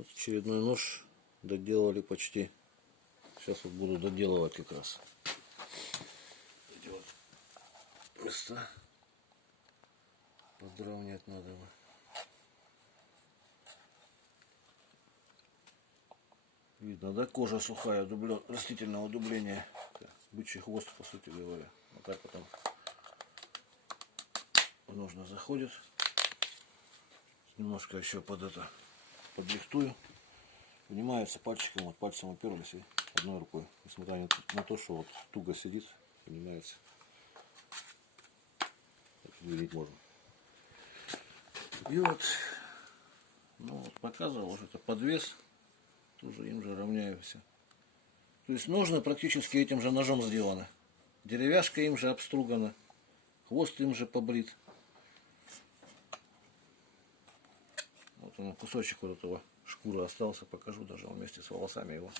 Вот очередной нож доделали почти. Сейчас вот буду доделывать как раз. Эти вот места подровнять надо бы. Видно, да, кожа сухая, растительного дубления. Бычий хвост, по сути говоря. Вот так потом нужно заходит. Немножко еще подлихтую. Вынимается пальчиком, вот пальцем уперлись и одной рукой. Несмотря на то, что вот туго сидит, вынимается. Видеть можно. И вот, ну вот показывал уже это подвес. Тоже им же равняемся. То есть ножны практически этим же ножом сделаны. Деревяшка им же обстругана. Хвост им же побрит. Вот он, кусочек вот этого шкуры остался. Покажу даже вместе с волосами его.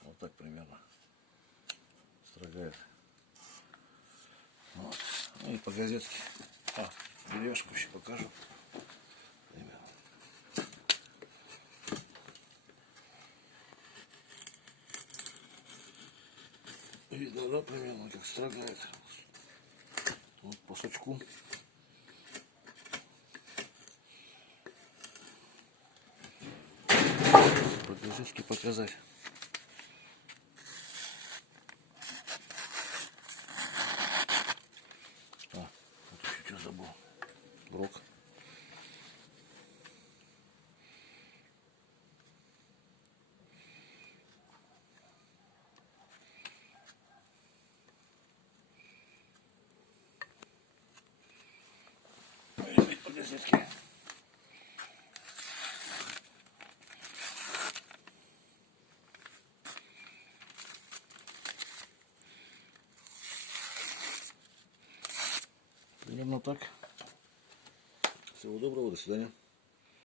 Вот так примерно строгает. Вот. Ну и по газетке. Деревяшку еще покажу. Видно, да, примерно как строгает. Вот по сучку. По газетке показать. Вот еще что забыл. Брок. По газетке. Примерно так. Всего доброго, до свидания.